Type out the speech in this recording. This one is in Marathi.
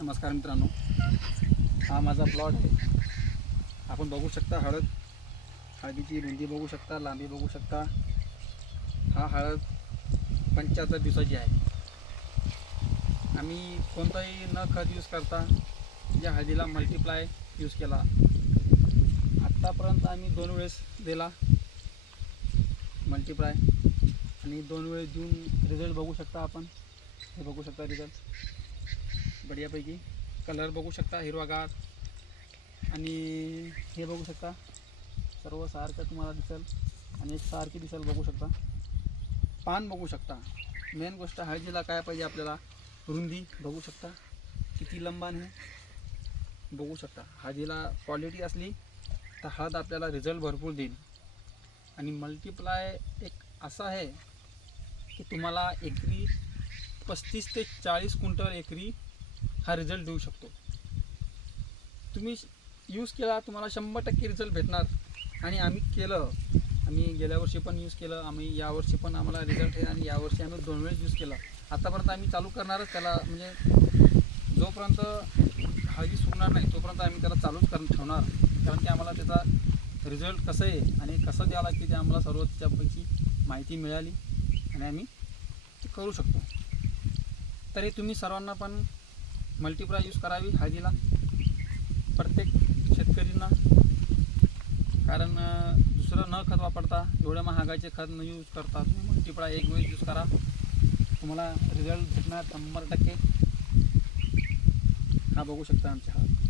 नमस्कार मित्रांनो. हा माझा प्लॉट आहे. आपण बघू शकता हळद. हळदीची रुंदी बघू शकता लांबी बघू शकता. हा हळद पंच्याहत्तर दिवसाची आहे. आम्ही कोणताही न खत यूज करता या हळदीला मल्टिप्लाय यूज केला. आत्तापर्यंत आम्ही दोन वेळेस दिला. मल्टिप्लाय आणि दोन वेळेस देऊन रिझल्ट बघू शकता आपण. हे बघू शकता रिझल्ट बढियापैकी. कलर बघू शकता हिरवागार आणि हे बघू शकता सर्व सारखं तुम्हाला दिसेल आणि एक सारखी दिसेल बघू शकता. पान बघू शकता. मेन गोष्ट हळदीला काय पाहिजे आपल्याला? रुंदी बघू शकता. किती लंबान आहे बघू शकता. हळदीला क्वालिटी असली तर हळद आपल्याला रिझल्ट भरपूर देईल. आणि मल्टिप्लाय एक असा आहे की तुम्हाला एकरी पस्तीस ते चाळीस क्विंटल एकरी हा रिझल्ट देऊ शकतो. तुम्ही यूज केला तुम्हाला शंभर टक्के रिझल्ट भेटणार. आणि आम्ही केलं. आम्ही गेल्या वर्षी पण यूज केलं आम्ही यावर्षी पण आम्हाला रिझल्ट आहे आणि यावर्षी आम्ही दोन वेळेस यूज केलं. आतापर्यंत आम्ही चालू करणारच त्याला म्हणजे जोपर्यंत हळदी सुकणार नाही तोपर्यंत आम्ही त्याला चालूच कर ठेवणार. कारण की आम्हाला त्याचा रिझल्ट कसं आहे आणि कसं द्यावं लागते ते आम्हाला सर्व त्यापैकी माहिती मिळाली आणि आम्ही ते करू शकतो. तरी तुम्ही सर्वांना पण मल्टिप्लाय यूज करावी हळदीला प्रत्येक शेतकरींना. कारण दुसरं न खत वापरता एवढ्या महागाचे खत न यूज करता तुम्ही मल्टिप्लाय एक वेळेस यूज करा. तुम्हाला रिझल्ट भेटणार शंभर टक्के. हा बघू शकता आमच्या हळद